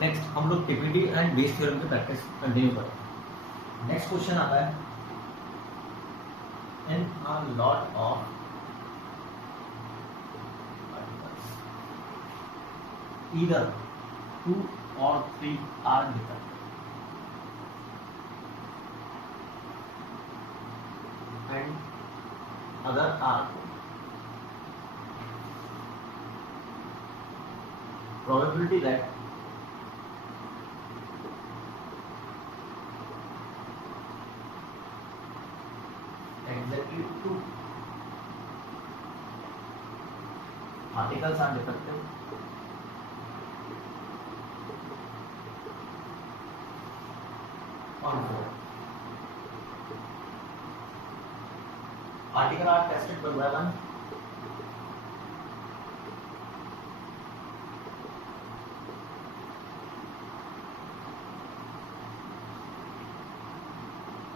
Next हम लोग KPT and Bayes theorem की प्रैक्टिस कंटिन्यू करें। नेक्स्ट क्वेश्चन आता है, in a lot of particles either 2 or 3 are defective and other are probability that exactly 2 particles are defective on 4 article are tested one by one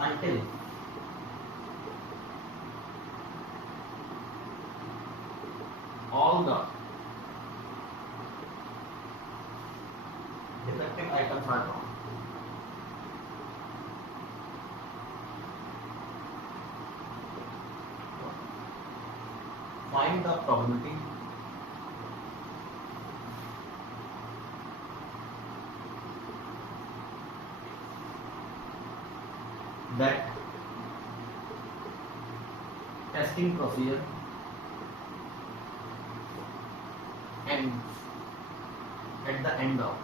until all the defective items are drawn. Find the probability that testing procedure ends at the end of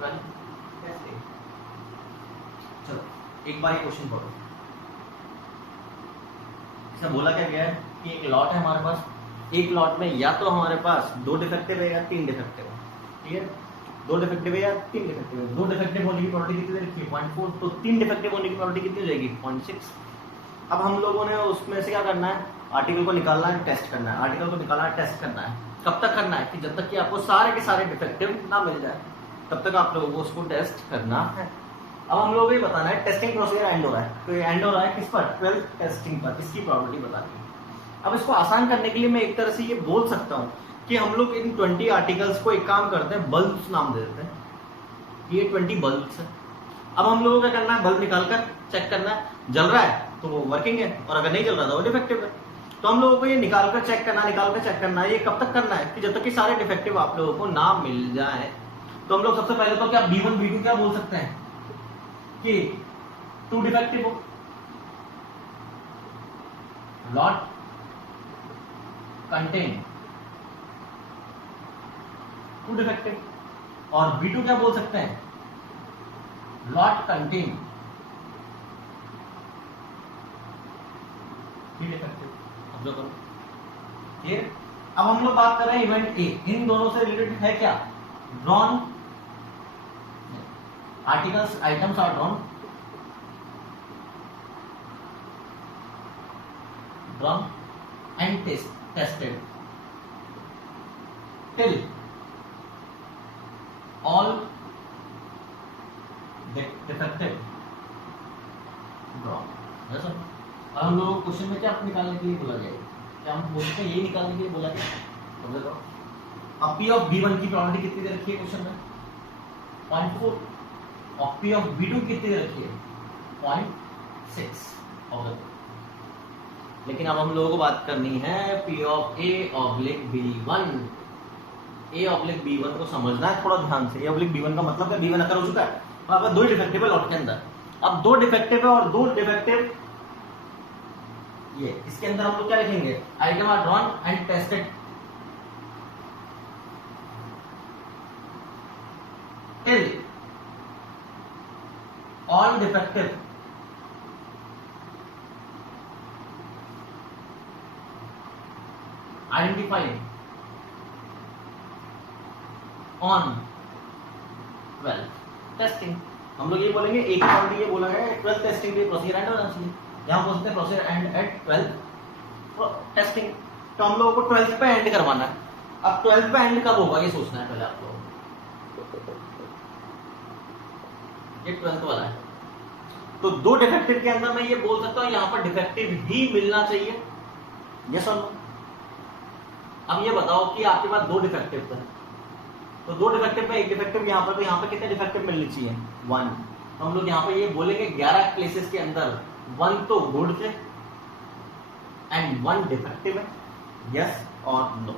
run testing। चलो एक बार ये question पढ़ो। इसमें बोला क्या गया है कि एक लॉट है हमारे पास, एक लॉट में या तो हमारे पास 2 डिफेक्टिव है या 3 डिफेक्टिव है, ठीक है, 2 डिफेक्टिव है या 3 डिफेक्टिव है। 2 डिफेक्टिव होने की प्रोबेबिलिटी कितनी रखी है 0.4, तो 3 डिफेक्टिव होने की प्रोबेबिलिटी कितनी हो जाएगी 0.6। अब हम लोगों ने उसमें से क्या करना है, आर्टिकल को निकालना है, टेस्ट करना है, आर्टिकल को निकालना है, टेस्ट करना है। कब तक करना है कि जब तक कि आपको सारे के सारे डिफेक्टिव ना मिल जाए तब तक आप लोगों को उसको टेस्ट करना है। अब हम लोगों को ये बताना है टेस्टिंग प्रोसीजर एंड हो रहा है, तो ये एंड हो रहा है किस पर, 12th टेस्टिंग पर, इसकी प्रोबेबिलिटी बतानी है। अब इसको आसान करने के लिए मैं एक तरह से ये बोल सकता हूँ कि हम लोग इन 20 आर्टिकल्स को एक काम करते हैं, बल्ब्स नाम दे देते हैं, ये 20 बल्ब्स है। अब हम लोगों को क्या करना है, बल्ब निकालकर चेक करना है, जल रहा है तो वो वर्किंग है और अगर नहीं जल रहा था वो डिफेक्टिव है। तो हम लोगों को ये निकालकर चेक करना है। ये कब तक करना है कि जब तक कि सारे डिफेक्टिव आप लोगों को ना मिल जाए। तो हम लोग सबसे पहले तो क्या B1 B2 क्या बोल सकते हैं कि 2 डिफेक्टिव हो, लॉट कंटेन 2 डिफेक्टिव, और B2 क्या बोल सकते हैं, लॉट कंटेन 3 डिफेक्टिव। ऑब्जर्व करो, ठीक। अब हम लोग बात कर रहे हैं इवेंट ए, इन दोनों से रिलेटेड है क्या, drawn articles items are drawn and tested till all defective drawn। जैसा अब हम लोग क्वेश्चन में क्या निकालने के लिए बोला गया है, क्या हम बोलते हैं यही निकालने के लिए बोला गया है। तो अब P of B1 की प्रोबेबिलिटी कितनी दे रखी है क्वेश्चन में 0.4, और P of B2 कितनी रखी है 0.6। लेकिन अब हम लोगों को बात करनी है P of A oblique B1। A oblique B1 को समझना है थोड़ा ध्यान से। A ऑब्लिक B1 का मतलब है B1 अकर हो चुका है, अब 2 डिफेक्टिव है लॉट के अंदर। अब 2 डिफेक्टिव है और 2 डिफेक्टिव ये इसके अंदर हम लोग क्या लिखेंगे, item are drawn and tested till all defective identified on 12 testing. हम लोग ये बोलेंगे एक ऑलरेडी ये बोला है 12 टेस्टिंग के प्रोसीजर एंड होना चाहिए, यहां बोल सकते हैं प्रोसीजर एंड एट 12 टेस्टिंग। तो हम लोगों को 12th पे एंड करवाना है। अब 12th पे एंड कब होगा ये सोचना है पहले आप लोगों को। ये 12th वाला है, तो दो डिफेक्टिव के अंदर मैं ये बोल सकता हूं यहां पर डिफेक्टिव ही मिलना चाहिए, यस और नो। अब ये बताओ कि आपके पास दो डिफेक्टिव थे, तो दो डिफेक्टिव में एक डिफेक्टिव यहां पर, तो यहां पर कितने डिफेक्टिव मिलनी चाहिए? 1। तो हम लोग यहां पर ये बोलेंगे 11 प्लेसेस के अंदर 1 तो गुड थे एंड 1 डिफेक्टिव है, यस और नो।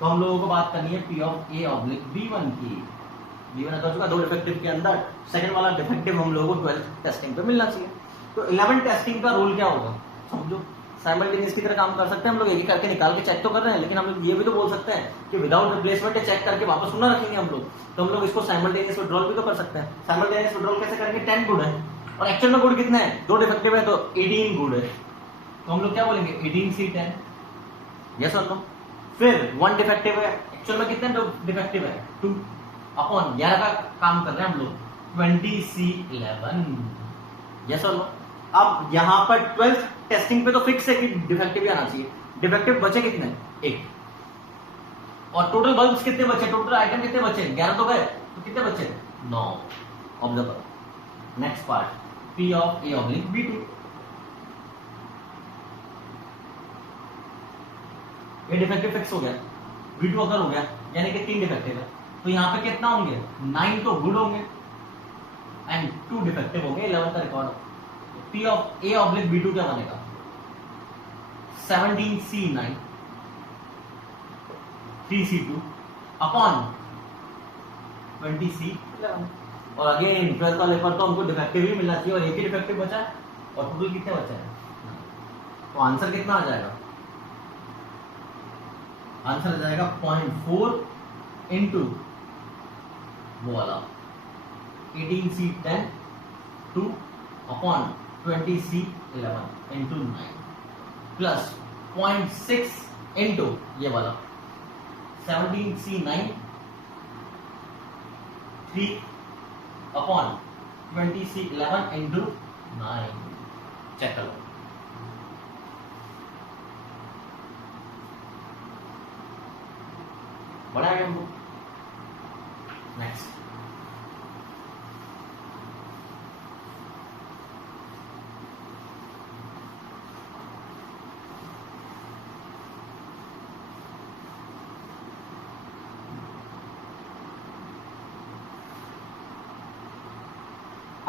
तो हम लोगों को बात करनी है P of A oblique B1 की। B1 हो चुका दो डिफेक्टिव के अंदर, सेकंड वाला डिफेक्टिव हम लोगों को 12th टेस्टिंग पे मिलना चाहिए। तो 11 टेस्टिंग का रूल क्या होगा समझो, साइमल्टेनियस की तरह काम कर सकते हैं हम लोग, एक करके निकाल के चेक तो कर रहे हैं, लेकिन हम लोग ये भी तो बोल सकते हैं कि विदाउट रिप्लेसमेंट चेक करके वापस ना रखेंगे हम लोग, तो हम लोग इसको साइमल्टेनियस विड्रॉल भी तो कर सकते हैं। साइमल्टेनियस विड्रॉल कैसे करेंगे? 10 गुड है और एक्चुअल में गुड कितने हैं? दो डिफेक्टिव है तो 18 गुड है, तो हम लोग क्या बोलेंगे 18C10, यस और नो। फिर 1 डिफेक्टिव है, एक्चुअल में कितने डिफेक्टिव है? 2 अपॉन 11 का काम कर रहे हैं हम लोग 20C11, यस और नो। अब यहां पर 12th टेस्टिंग पे तो फिक्स है कि डिफेक्टिव ही आना चाहिए। डिफेक्टिव बचे कितने? 1। और टोटल बल्ब्स कितने बचे? टोटल आइटम कितने बचे? 11 तो गए, तो कितने बचे? 9। ऑब्जर्व करो next part P of A oblique B2। ये डिफेक्टिव फिक्स हो गया, B2 अगर हो गया यानी कि 3 डिफेक्टिव है, तो यहां पे कितना होंगे? 9 तो गुड होंगे एंड 2 डिफेक्टिव होंगे, 11 का record. P of A oblique B2 क्या बनेगा? 17C9 3C2 upon 20C11। और अगेन 12th वाले पर तो हमको डिफेक्टिव ही मिलना चाहिए और एक ही डिफेक्टिव बचा है और टोटल कितने बचे हैं? तो आंसर कितना आ जाएगा? आंसर आ जाएगा 0.4 इंटू वो वाला 18C10 2 upon 20C11 into 9 plus 0.6 into ये वाला 17C9 3 upon 20C11 into 9। Check करो, बड़ा है हमको। Next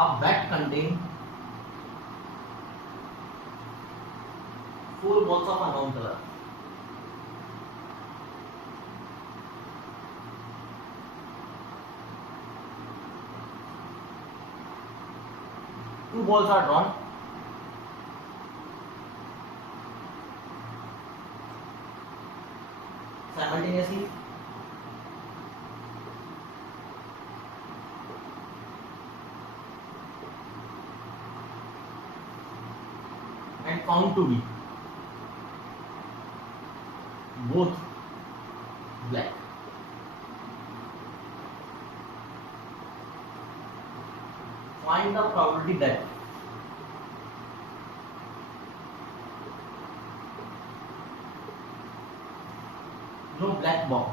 a bag contain 4 balls of unknown color. Two balls are drawn. Simultaneously. And found to be both black. Find the probability that no black box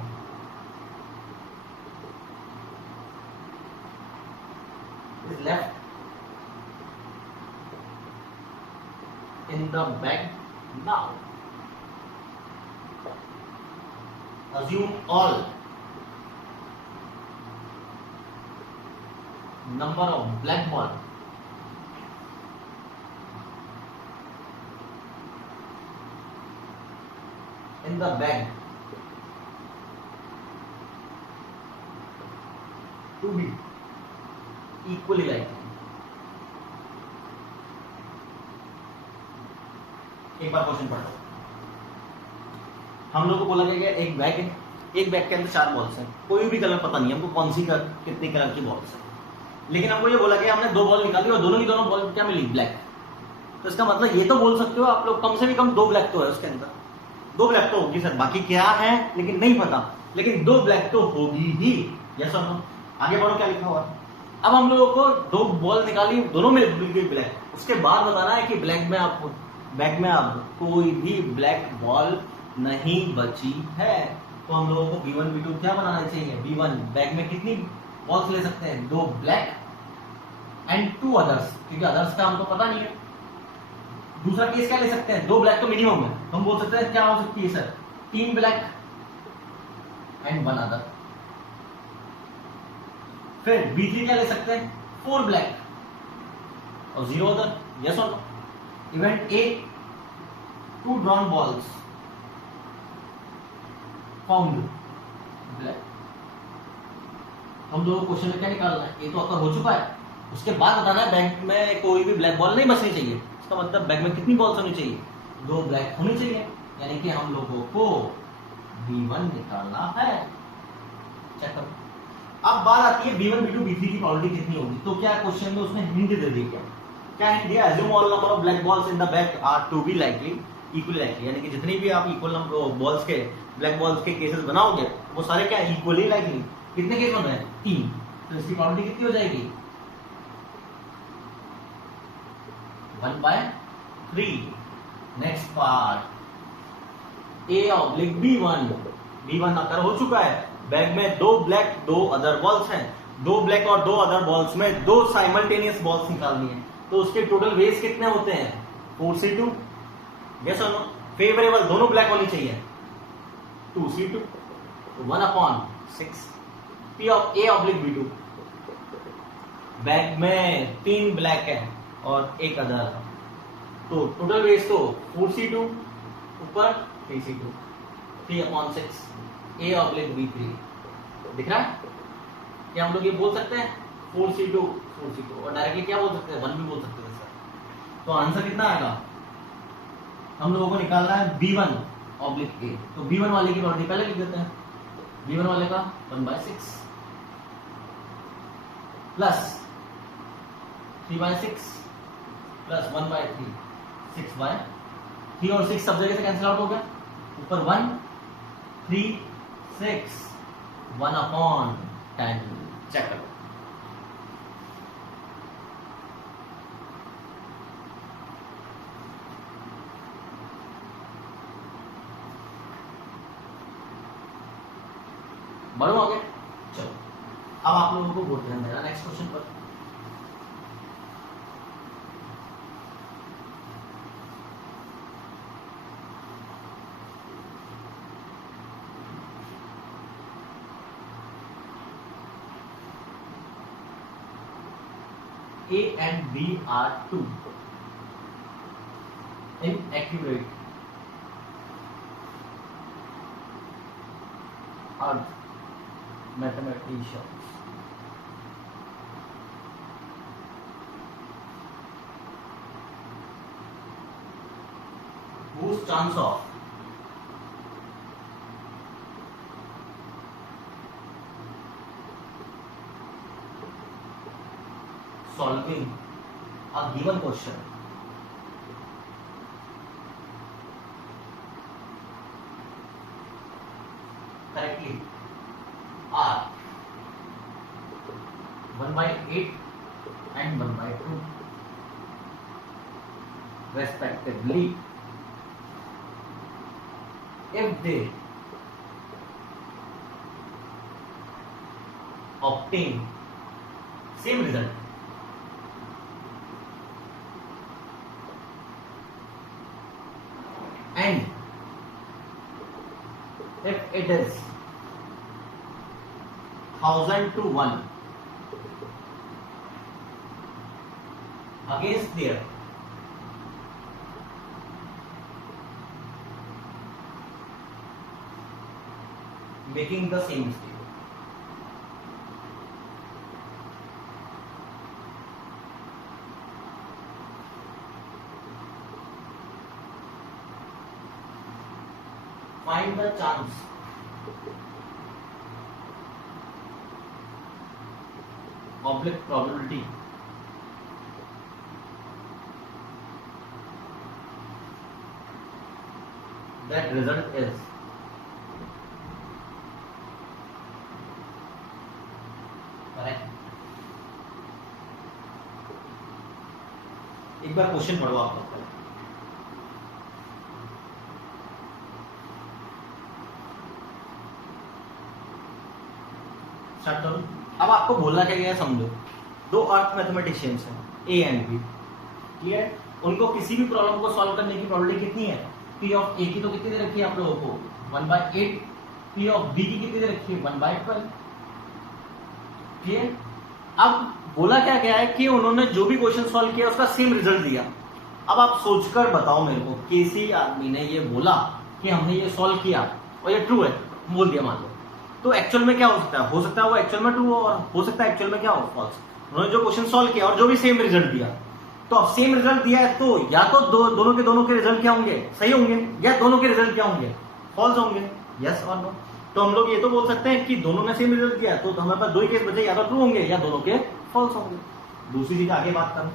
is left in the bag now. Assume all number of black ball in the bag to be equally likely. एक बार question पढ़ लो। हम लोग को बोला गया एक bag है, एक बैग के अंदर 4 बॉल्स हैं, कोई भी कलर पता नहीं हमको कौन सी कितनी कलर की बॉल्स है, लेकिन हमको ये बोला गया हमने 2 बॉल निकाली और दोनों की दोनों बॉल क्या मिली? ब्लैक। तो इसका मतलब ये तो बोल सकते हो आप लोग कम से भी कम 2 ब्लैक तो है उसके अंदर, 2 ब्लैक तो होगी सर, बाकी क्या है लेकिन नहीं पता, लेकिन 2 ब्लैक तो होगी ही, यस और नो। आगे बढ़ो क्या लिखा हुआ। अब हम लोगों को 2 बॉल निकाली, दोनों में बिल्कुल ब्लैक, उसके बाद बताना है कि ब्लैक में आप बैग में अब कोई भी ब्लैक बॉल नहीं बची है, तो हम लोगों को B1 B2 क्या बनाना चाहिए? B1 बैग में कितनी बॉल्स ले सकते हैं? 2 ब्लैक एंड 2 अदर्स, क्योंकि अदर्स का हमको पता नहीं है। दूसरा केस क्या ले सकते हैं, 2 ब्लैक तो मिनिमम है, हम बोल सकते हैं क्या हो सकती है सर, 3 ब्लैक एंड 1 अदर। फिर B3 क्या ले सकते हैं, 4 ब्लैक और 0 अदर, यस और no. Event A, 2 drawn balls found black. हम लोगों को क्वेश्चन में क्या निकालना है, ये तो अगर हो चुका है, उसके बाद बताना है बैंक में कोई भी ब्लैक बॉल नहीं बचनी चाहिए। इसका मतलब बैंक में कितनी बॉल्स होनी चाहिए, 2 ब्लैक होनी चाहिए, यानी कि हम लोगों को B1 निकालना है। चेक करो। अब बात आती है B1, B2, B3 की प्रोबेबिलिटी कितनी होगी। तो क्या क्वेश्चन में उसने हिंट दे दी, क्या हिंट दिया, assume all number of black balls in the bag are to be likely equally likely, यानी कि जितनी भी आप इक्वल नंबर बॉल्स के, ब्लैक बॉल्स के केसेस बनाओगे वो सारे क्या इक्वली लाइकली। कितने केस बन रहे हैं, 3, तो इसकी प्रोबेबिलिटी कितनी हो जाएगी, 1/3। नेक्स्ट पार्ट, A/B1, B1 अगर हो चुका है, बैग में 2 ब्लैक 2 अदर बॉल्स हैं, 2 ब्लैक और 2 अदर बॉल्स में 2 साइमल्टेनियस बॉल्स निकालनी है, तो उसके टोटल वेज कितने होते हैं, 4C2, यस और नो। फेवरेबल दोनों ब्लैक होनी चाहिए, 2C2, 1/6। P of A/B2, bag में 3 ब्लैक है और 1 अदर, तो टोटल वेज तो 4C2 ऊपर 3C2, 3/6 A/B3। दिख रहा है, क्या हम लोग ये बोल सकते हैं 4C2 और डायरेक्टली क्या बोल सकते हैं, 1 भी बोल सकते हैं सर। तो आंसर कितना आएगा, हम लोगों को निकालना है B1/A, तो B1 वाले की प्रोबेबिलिटी पहले लिख देते हैं, B1 वाले का 1/6 प्लस 3/6 प्लस 1/3, 6/3, और 6 सब जगह से कैंसिल आउट हो गया, ऊपर 1, 3, 6, 1/10। चेक करो। बढ़ो आगे, चलो अब आप लोगों को बोलते हैं मेरा नेक्स्ट क्वेश्चन पर। A and B are 2 inaccurate earth mathematicians whose chance of solving a given question correctly are 1/8 and 1/2 respectively if they obtain same result and if it is 1000 to 1 against their making the same mistake. Find the chance oblique probability that result is correct. एक बार question पढ़ो आप लोग। Start करो। अब आपको बोलना क्या गया है समझो। दो अर्थ मैथमेटिशियंस हैं, ए एंड बी, क्लियर है? उनको किसी भी प्रॉब्लम को सॉल्व करने की प्रोबेबिलिटी कितनी है? पी ऑफ ए की तो कितनी दे रखी है आप लोगों को? 1/8। पी ऑफ बी की कितनी दे रखी है? 1/12। क्लियर? अब बोला क्या गया है कि उन्होंने जो भी क्वेश्चन सॉल्व किया उसका सेम रिजल्ट दिया। अब आप सोचकर बताओ मेरे को, किसी आदमी ने ये बोला कि हमने ये सॉल्व किया और ये ट्रू है, बोल दिया मान लो, तो एक्चुअल में क्या हो सकता है? हो सकता है वो एक्चुअल में ट्रू हो, और हो सकता है एक्चुअल में क्या हो? फॉल्स। उन्होंने जो क्वेश्चन सॉल्व किया और जो भी सेम रिजल्ट दिया, तो अब सेम रिजल्ट दिया है तो या तो दोनों के रिजल्ट क्या होंगे? सही होंगे, या दोनों के रिजल्ट क्या होंगे? फॉल्स होंगे। यस और नो? तो हम लोग ये तो बोल सकते हैं कि दोनों ने सेम रिजल्ट दिया, तो हमारे पास दो ही केस बचे, या तो ट्रू होंगे या दोनों के फॉल्स होंगे। दूसरी चीज आगे बात करें,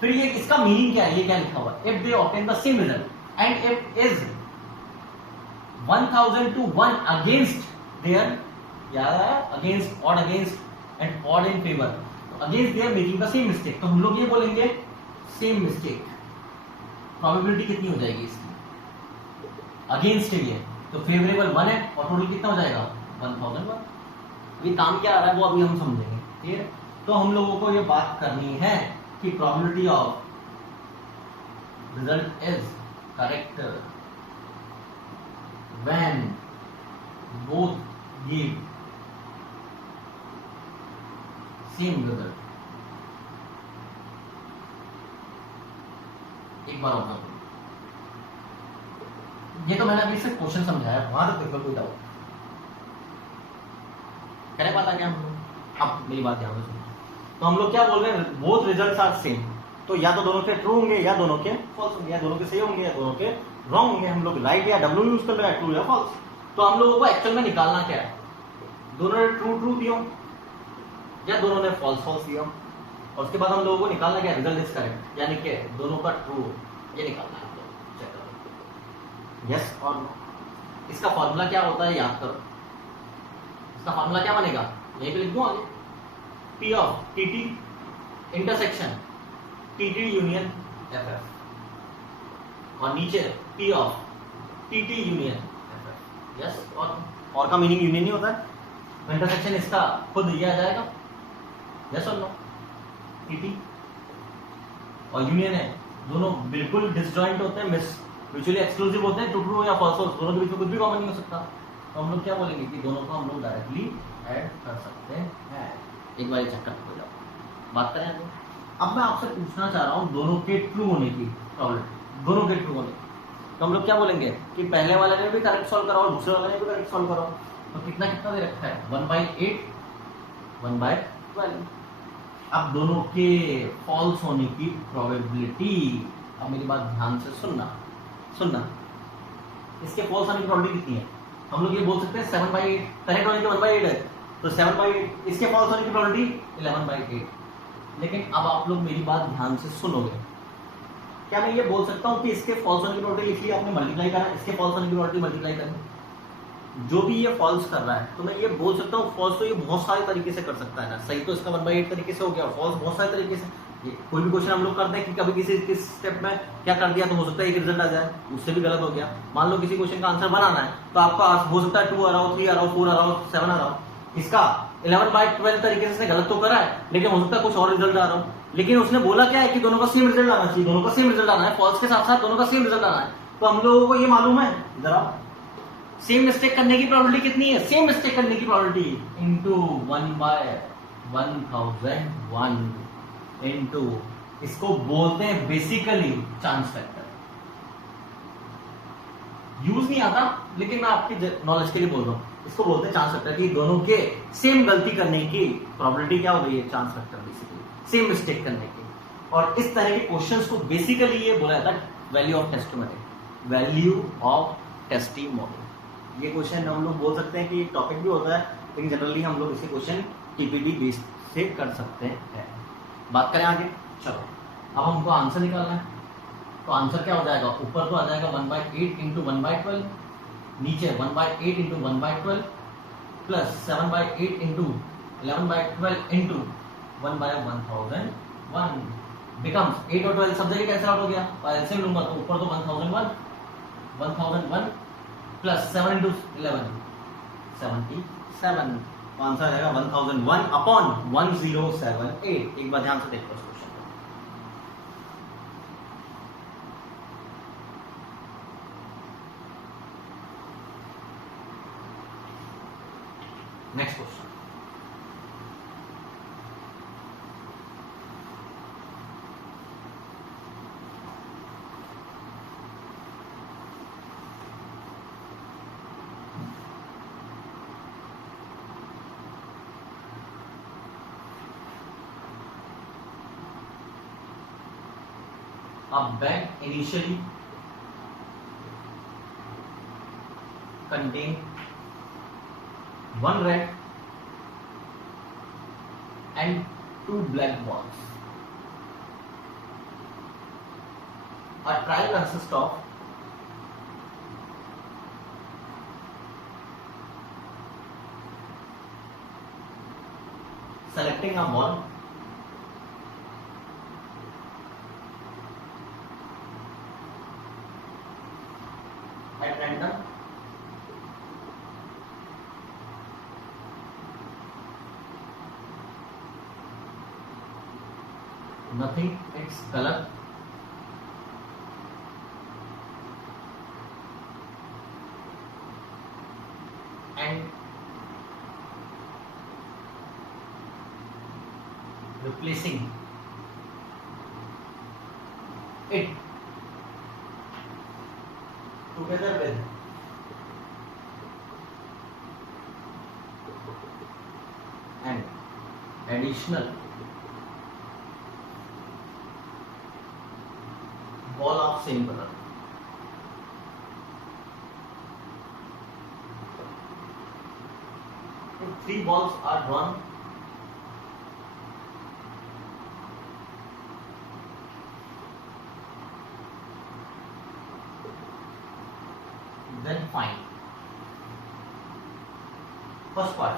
फिर ये इसका मीनिंग क्या है? ये क्या लिखा हुआ है? If they obtain the same result and if is 1000 to 1 against there, या against odd, against and odd in favour, against there making the same mistake, तो हम लोग ये बोलेंगे सेम मिस्टेक। प्रोबेबिलिटी कितनी हो जाएगी इसकी? अगेंस्ट है ये, तो फेवरेबल 1 है और टोटल कितना हो जाएगा? 1001। ये काम क्या आ रहा है वो अभी हम समझेंगे, ठीक है? तो हम लोगों को ये बात करनी है कि probability of result is correct when both give same result. एक बार और ये तो मैंने अभी सिर्फ क्वेश्चन समझाया, वहां तक देखो कोई डाउट करे बात आ गया हम लोग। अब मेरी बात ध्यान से सुनो, तो हम लोग क्या बोल रहे हैं? बोथ रिजल्ट्स आर सेम, तो या तो दोनों के ट्रू होंगे या दोनों के फॉल्स होंगे, या दोनों के सही होंगे या दोनों के रॉन्ग होंगे। हम लोग राइट या डब्ल्यू यूज कर रहे हैं, ट्रू या फॉल्स। तो हम लोगों को एक्चुअल में निकालना क्या है? दोनों ने ट्रू ट्रू दिया या दोनों ने फॉल्स फॉल्स दिया, और उसके बाद हम लोगों को निकालना क्या? रिजल्ट इज करेक्ट, यानी कि दोनों का ट्रू, ये निकालना है। यस और नो? इसका फॉर्मूला क्या होता है याद करो। इसका फॉर्मूला क्या बनेगा? यहीं पे लिख दूं आगे, P of TT intersection TT union FF, और नीचे P of TT union FF. Yes और का मीनिंग यूनियन ही होता है, इंटरसेक्शन इसका खुद ये आ जाएगा। यस और नो? टीटी और यूनियन है, दोनों बिल्कुल डिसजॉइंट होते हैं, म्यूचुअली एक्सक्लूसिव होते हैं, ट्रू या फॉल्स, दोनों के बीच में कुछ भी कॉमन नहीं हो सकता। तो हम लोग क्या बोलेंगे कि दोनों को हम लोग डायरेक्टली ऐड कर सकते हैं। एक बार चेक करके हो जाओ, बात करें तो। अब मैं आपसे पूछना चाह रहा हूँ दोनों के ट्रू होने की प्रोबेबिलिटी, दोनों के ट्रू होने, तो हम लोग क्या बोलेंगे कि पहले वाले ने भी करेक्ट सॉल्व कराओ, दूसरे वाले ने भी करेक्ट सॉल्व कराओ। तो कितना कितना दे रखा है? 1/8 1/12। अब दोनों के फॉल्स होने की प्रोबेबिलिटी, अब मेरी बात ध्यान से सुनना, इसके फॉल्स होने की प्रोबेबिलिटी कितनी है? हम लोग ये बोल सकते हैं 7/8, करेक्ट होने की 1/8 है, तो 7/8, इसके फॉल्स होने की प्रोबेबिलिटी 11/8। लेकिन अब आप लोग मेरी बात ध्यान से सुनोगे, क्या मैं ये बोल सकता हूँ कि इसके फॉल्स होने की प्रोबेबिलिटी लिख ली आपने, मल्टीप्लाई करा, इसके फॉल्स होने की प्रोबेबिलिटी मल्टीप्लाई करें, जो भी ये फॉल्स कर रहा है, तो मैं ये बोल सकता हूँ फॉल्स तो ये बहुत सारे तरीके से कर सकता है ना। सही तो इसका 1/8 तरीके से हो गया, फॉल्स बहुत सारे तरीके से। कोई भी क्वेश्चन हम लोग करते हैं कि कभी किसी स्टेप में क्या कर दिया तो हो सकता है एक रिजल्ट आ जाए, उससे भी गलत हो गया। मान लो किसी क्वेश्चन का आंसर बनाना है तो आपका हो सकता है 2 आ रहा हो, 3 आ रहा हो, 4 आ रहा हो, 7 आ रहा हो। इसका 11/12 तरीके से गलत तो करा है, लेकिन हो सकता है कुछ और रिजल्ट आ रहा हो। लेकिन उसने बोला क्या है कि दोनों का सेम रिजल्ट आना चाहिए, दोनों का सेम रिजल्ट आना है, फॉल्स के साथ साथ दोनों का सेम रिजल्ट आना है। तो हम लोगों को ये मालूम है, जरा सेम मिस्टेक करने की प्रोबेबिलिटी कितनी है? सेम मिस्टेक करने की प्रोबेबिलिटी इनटू 1/1001 इनटू, इसको बोलते हैं बेसिकली चांस फैक्टर। यूज नहीं आता, लेकिन मैं आपके नॉलेज के लिए बोल रहा हूं, इसको बोलते हैं चांस फैक्टर, कि दोनों के सेम गलती करने की प्रोबेबिलिटी क्या हो गई है? Chance factor, basically same mistake करने की। और इस तरह के क्वेश्चंस को बेसिकली ये बोला जाता है value of testimony, value of testimony. ये क्वेश्चन हम लोग बोल सकते हैं कि टॉपिक भी होता है, लेकिन जनरली हम लोग इसे क्वेश्चन टीपीडी बेस से कर सकते हैं। बात करें आगे, चलो अब हमको आंसर निकालना है। तो आंसर क्या हो जाएगा? ऊपर तो आ जाएगा 1/8 इंटू 1/12, नीचे 1/8 into 1/12 plus 7/8 into 11/12 into 1/1001 becomes 8 और 12 सब जगह कैंसिल आउट हो गया, और एलसीएम लूंगा तो ऊपर तो 1001 प्लस 7 इंटू 11 77 तो आंसर आ जाएगा 1001/1078। एक बार ध्यान से देखो इस क्वेश्चन को। Next question, a bag initially contained one red and two black balls. A trial consists of selecting a ball, at random, nothing its color, and replacing it together with an additional ball of same color. If three balls are drawn, then find. First part,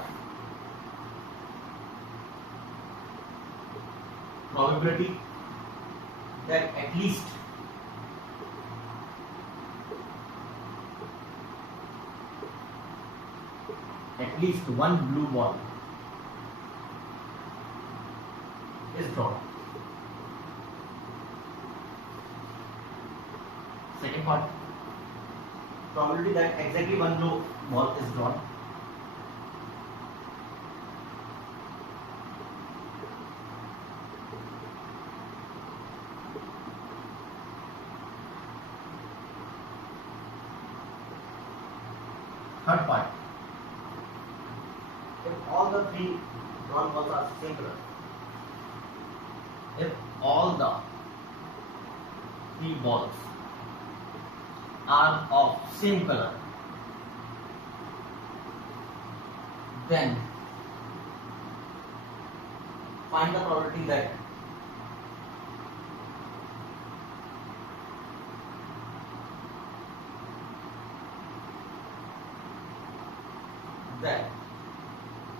probability that at least one blue ball is drawn. Second part, probability that exactly one blue ball is drawn. Third part, if all the three drawn balls are same color, if all the three balls are of same color, then find the probability that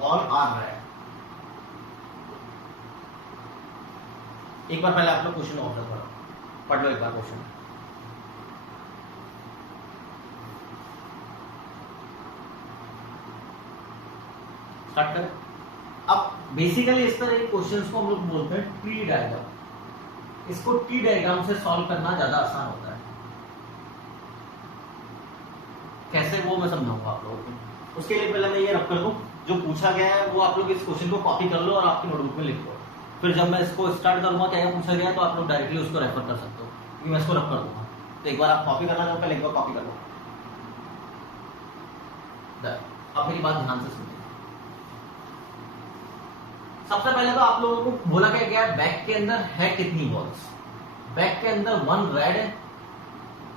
all are red. एक बार पहले आप लोग question observe करो, पढ़ लो एक बार question. Start करें। अब basically इस तरह के क्वेश्चंस को हम लोग बोलते हैं ट्री डायग्राम। इसको ट्री डायग्राम से सॉल्व करना ज्यादा आसान होता है। कैसे वो मैं समझाऊंगा आप लोगों को। उसके लिए पहले मैं ये रख कर दूं, जो पूछा गया है वो आप लोग इस क्वेश्चन को कॉपी कर लो और आपकी नोटबुक में लिख लो। फिर जब मैं इसको स्टार्ट करूंगा क्या पूछा गया है तो आप लोग डायरेक्टली उसको रेफर कर सकते हो, क्योंकि मैं इसको रख कर दूंगा। तो एक बार आप कॉपी करना चाहो पहले एक बार कॉपी कर लो। अब मेरी बात ध्यान से सुनिए। सबसे पहले तो आप लोगों को बोला क्या गया है, बैग के अंदर है कितनी बॉल्स। बैग के अंदर वन रेड है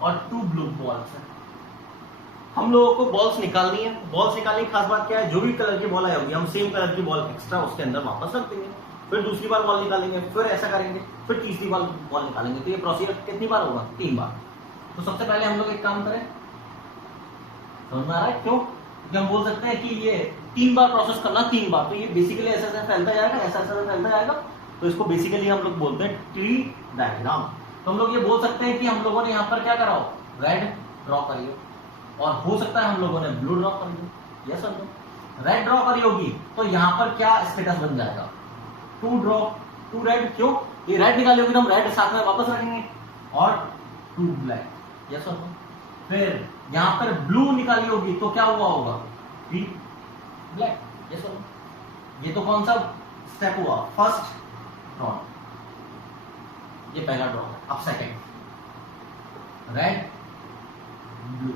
और टू ब्लू बॉल्स है। हम लोगों को बॉल्स निकालनी है। बॉल्स निकालने की खास बात क्या है, जो भी कलर की बॉल आई होगी हम सेम कलर की बॉल एक्स्ट्रा उसके अंदर वापस रख देंगे, फिर दूसरी बार बॉल निकालेंगे, फिर ऐसा करेंगे, फिर तीसरी बार बॉल निकालेंगे। तो ये प्रोसीजर कितनी बार होगा? 3 बार। तो सबसे पहले हम लोग एक काम करें, समझ में आ रहा है क्यों? क्योंकि हम बोल सकते हैं कि ये 3 बार प्रोसेस करना, 3 बार। तो ये बेसिकली ऐसा ऐसा फैलता जाएगा, ऐसा ऐसा फैलता जाएगा। तो इसको बेसिकली हम लोग बोलते हैं ट्री डायग्राम। तो हम लोग ये बोल सकते हैं कि हम लोगों ने यहाँ पर क्या करा हो, रेड ड्रॉ करिए, और हो सकता है हम लोगों ने ब्लू ड्रॉ कर लिया। यस और नो? रेड ड्रॉ करी होगी तो यहाँ पर क्या स्टेटस बन जाएगा, 2 ड्रॉ 2 रेड, क्यों, ये रेड निकाली होगी तो हम रेड साथ में वापस रखेंगे, और 2 ब्लैक, यस और नो। फिर यहाँ पर ब्लू निकाली होगी तो क्या हुआ होगा, 3 ब्लैक, यस और नो। ये तो कौन सा स्टेप हुआ, फर्स्ट ड्रॉ, ये पहला ड्रॉ है। अब second, red blue,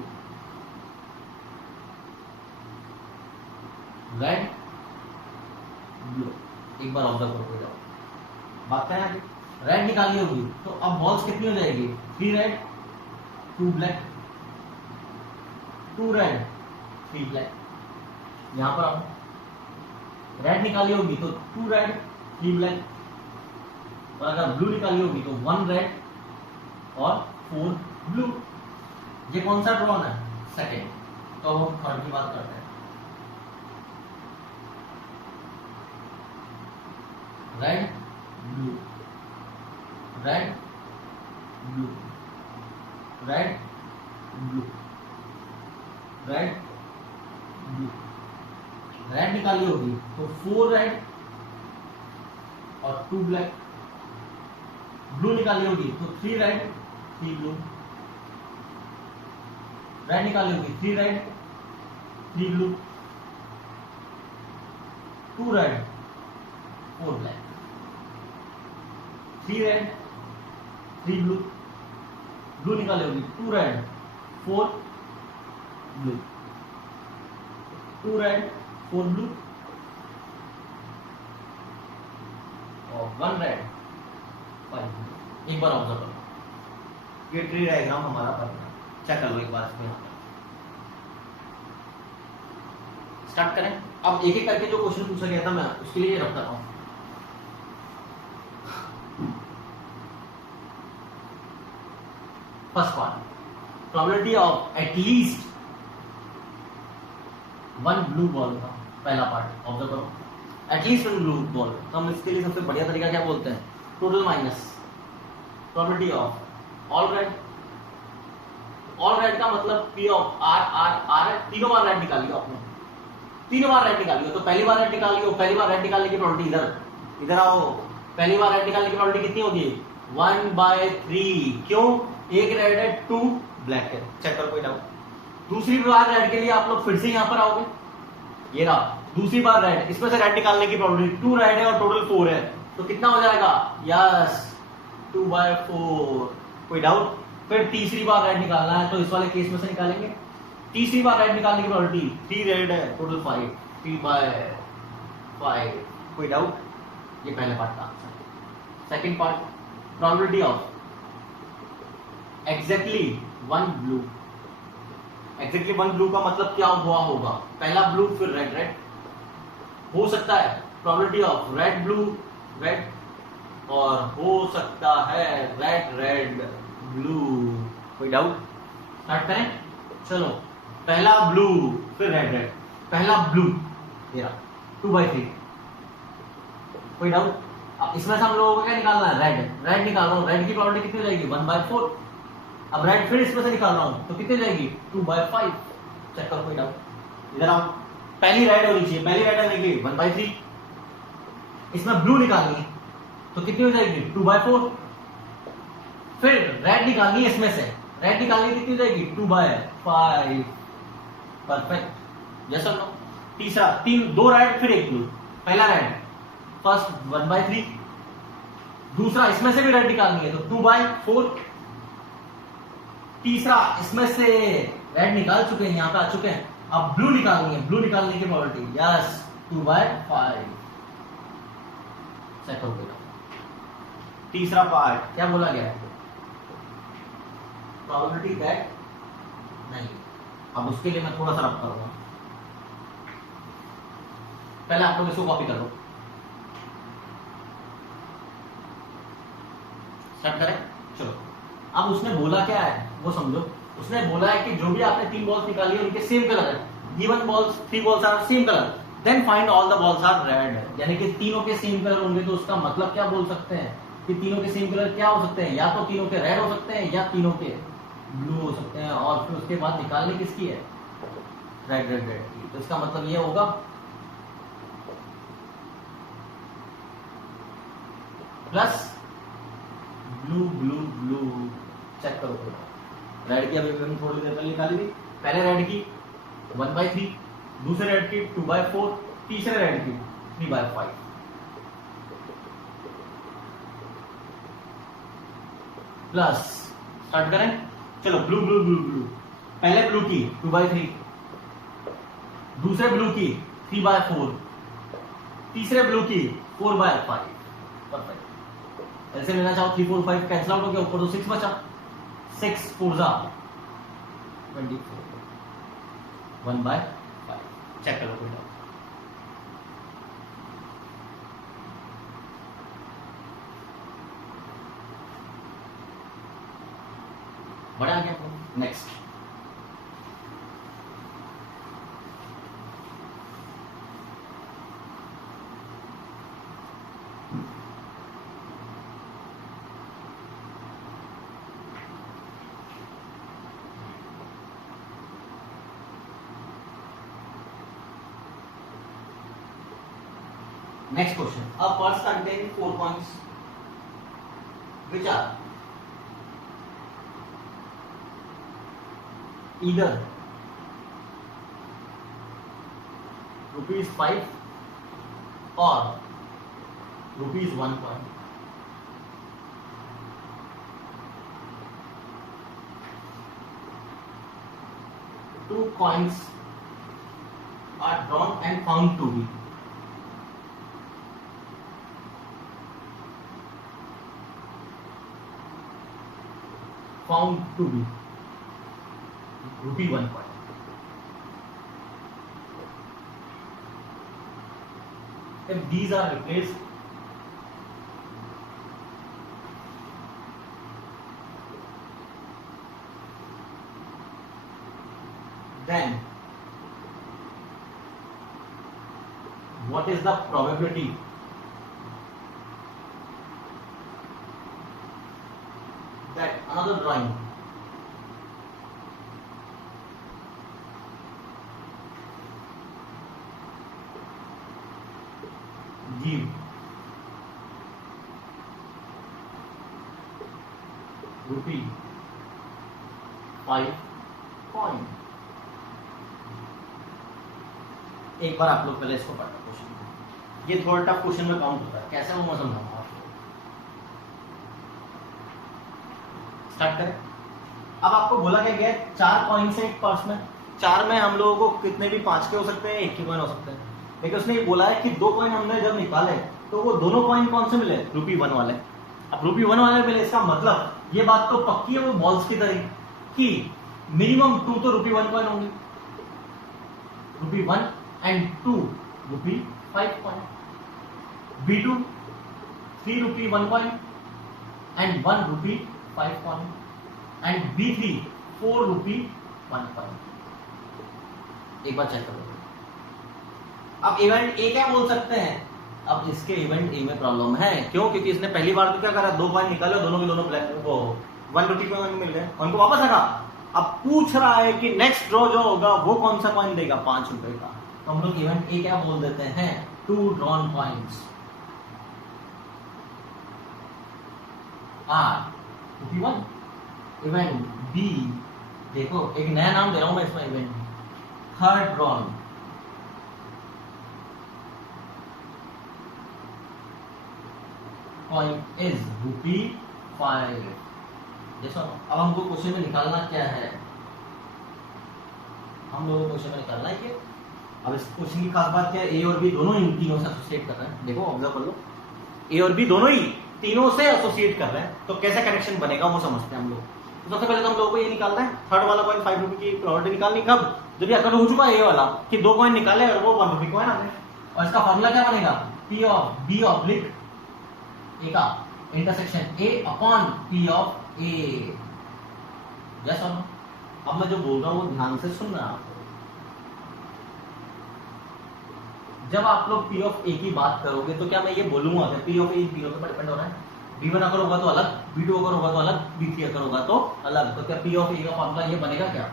red blue, एक बार ऑब्जर्व करके जाओ, बात क्या है, रेड निकाली होगी तो अब बॉल्स कितनी हो जाएगी, 3 रेड 2 ब्लैक, 2 रेड 3 ब्लैक। यहां पर आओ, रेड निकाली होगी तो 2 रेड 3 ब्लैक, और अगर ब्लू निकाली होगी तो 1 रेड और 4 ब्लू। ये कौन सा ड्रॉन है, सेकेंड। तो हम थर्ड की बात करते हैं, red blue, red blue, red blue, red blue. Red निकाली होगी तो 4 रेड और 2 ब्लैक, ब्लू निकाली होगी तो 3 रेड 3 ब्लू, रेड निकाली होगी 3 red 3 blue, 2 red 4 black, 3 red 3 blue, blue निकाली होगी 2 रेड 4 ब्लू, 2 रेड 4 ब्लू और 1 रेड 5 ब्लू। एक बार ऑब्जर्व करो, ये ट्री डायग्राम हमारा बनना, चेक कर लो एक बार इसमें, स्टार्ट करें। अब एक एक करके जो क्वेश्चन पूछा गया था मैं उसके लिए रख रहा हूं। First part, probability of at least 1 blue ball का पहला पार्ट ऑब्जर्व करो, एटलीस्ट 1 ब्लू बॉल। तो हम इसके लिए सबसे बढ़िया तरीका क्या बोलते हैं, total minus probability of all red. All red का मतलब P of R R R, तीनों बार रेड निकालियो आपने, तीनों बार रेड निकालियो। तो पहली बार रेड निकालियो, पहली बार रेड निकालने की प्रोबेबिलिटी इधर इधर आओ, पहली बार रेड निकालने की प्रोबेबिलिटी कितनी होगी, 1/3। क्यों, एक रेड है 2 ब्लैक है, चेक करो कोई डाउट। दूसरी बार रेड के लिए आप लोग फिर से यहां पर आओगे, ये रहा दूसरी बार रेड, इसमें से रेड निकालने की प्रोबेबिलिटी 2 रेड है और टोटल 4 है, तो कितना हो जाएगा, यस 2/4। कोई डाउट। फिर तीसरी बार रेड निकालना है तो इस वाले केस में से निकालेंगे, तीसरी बार रेड निकालने की प्रोबेबिलिटी 3 रेड है टोटल 5, 3/5। कोई डाउट। ये पहले पार्ट का answer. Second part, probability of exactly 1 blue. Exactly 1 blue का मतलब क्या हुआ होगा, पहला ब्लू फिर रेड रेड हो सकता है, probability of red blue red, और हो सकता है रेड रेड ब्लू। कोई डाउट। स्टार्ट करें, चलो पहला ब्लू फिर रेड रेड, पहला ब्लू ये रहा 2/3। कोई डाउट। अब इसमें से हम लोगों को क्या निकालना है, रेड रेड निकाल रहा हूं, रेड की प्रोबेबिलिटी कितनी हो जाएगी, 1/4। अब रेड फिर इसमें से निकाल रहा हूं तो कितनी जाएगी, 2/5। चेक करो कोई डाउट। इधर आओ, पहली रेड होनी चाहिए, पहली रेड होने की 1/3, इसमें ब्लू निकालनी है तो कितनी हो जाएगी, 2/4। फिर रेड निकालनी है, इसमें से रेड निकालनी कितनी हो जाएगी, 2/5। परफेक्ट, यस और नो। तीसरा, 2 रेड फिर 1 ब्लू, पहला रेड फर्स्ट 1/3, दूसरा इसमें से भी रेड निकालनी है तो 2/4, तीसरा इसमें से रेड निकाल चुके हैं, यहां पे आ चुके हैं, अब ब्लू निकालनी है, ब्लू निकालने की प्रोबेबिलिटी यस 2/5। सेट हो गया। तीसरा पार्ट क्या बोला गया है, प्रोबेबिलिटी दैट नहीं। अब उसके लिए मैं थोड़ा सा रब करूंगा, पहले आप लोग इसको कॉपी कर लो, स्टार्ट करें। चलो, अब उसने बोला क्या है वो समझो। उसने बोला है कि जो भी आपने 3 बॉल्स निकाली है उनके सेम कलर है, given balls 3 balls are same colour, then find all the balls are red. यानी कि तीनों के सेम कलर होंगे तो उसका मतलब क्या बोल सकते हैं कि तीनों के सेम कलर क्या हो सकते हैं, या तो तीनों के रेड हो सकते हैं या तीनों के ब्लू हो सकते हैं, और फिर उसके बाद निकालने किसकी है, रेड रेड रेड की। तो इसका मतलब ये होगा plus blue blue blue, check करो रेड की अभी हम थोड़ी देर पहले निकाली थी, पहले रेड की 1/3, दूसरे रेड की 2/4, तीसरे रेड की 3/5। प्लस स्टार्ट करें, चलो ब्लू ब्लू ब्लू ब्लू, पहले ब्लू की 2/3, दूसरे ब्लू की 3/4, तीसरे ब्लू की 4/5। परफेक्ट। ऐसे लेना चाहो 3 4 5 कैंसिल आउट हो गया, ऊपर तो 6 बचा, 6 4 24, 1/5। चेक करो कोई डाउट? बड़ा आ गया। Next Next question. A purse contains 4 coins, which are either ₹5 or ₹1 coin. Two coins are drawn and found to be ₹1 coin. If these are replaced, then what is the probability that another drawing give ₹5 coin? एक बार आप लोग पहले इसको पढ़ो question, ये थोड़ा tough question में count होता है, कैसे वो मैं समझाऊंगा आपको। स्टार्ट करें। अब आपको बोला क्या गया, 4 कॉइन से एक पर्स में, 4 में हम लोगों को कितने भी 5 के हो सकते हैं, 1 के कॉइन हो सकते हैं, लेकिन उसने ये बोला है कि 2 कॉइन हमने जब निकाले तो वो दोनों कॉइन कौन से मिले, ₹1 वाले। अब ₹1 वाले मिले, इसका मतलब ये बात तो पक्की है वो बॉल्स की तरह कि मिनिमम 2 तो ₹1 कॉइन होंगे, ₹1 and 2 ₹5 coin. B2 ₹3 1 coin and 1 ₹5 coin, and B3 4 ₹1 coin. एक बार चेक करो। अब इवेंट ए क्या बोल सकते हैं, अब इसके इवेंट ए में प्रॉब्लम है, क्यों? क्योंकि इसने पहली बार तो क्या करा, 2 कॉइन निकाले, दोनों के दोनों वो ₹1 कॉइन मिल गए, उनको वापस रखा। अब पूछ रहा है कि नेक्स्ट ड्रॉ जो होगा वो कौन सा कॉइन देगा, ₹5 का। तो हम लोग इवेंट ए क्या बोल देते हैं, 2 drawn coins are ₹1। Event B, देखो एक नया नाम दे रहा हूं मैं इसमें, event third drawn coin is ₹5। जैसा अब हमको क्वेश्चन में निकालना क्या है, हम लोगों को क्वेश्चन में निकालना है कि अब इस क्वेश्चन की खास बात क्या है, ए और बी दोनों इन तीनों से एसोसिएट कर रहे हैं। देखो ऑब्जर्व कर लो, ए और बी दोनों ही तीनों से एसोसिएट कर रहे हैं, तो कैसे कनेक्शन बनेगा वो समझते हैं हम लोग। तो सबसे पहले तो हम लोगों को ये निकालना है, थर्ड वाला कॉइन ₹5 की प्रोबेबिलिटी निकालनी कब, जब ये अकल हो चुका है ए वाला कि 2 कॉइन निकाले और वो ₹1 कॉइन आ गए। और इसका फॉर्मूला क्या बनेगा, P of B oblique A का intersection A upon P of A। जैसा अब मैं जो बोल रहा हूं वो ध्यान से सुनना आप। जब आप लोग P ऑफ A की बात करोगे तो क्या मैं ये बोलूंगा कि P of A P of A पर डिपेंड हो रहा है, B1 अगर होगा तो अलग, B2 अगर होगा तो अलग, B3 अगर होगा तो अलग। तो क्या P ऑफ A का फॉर्मूला ये बनेगा क्या,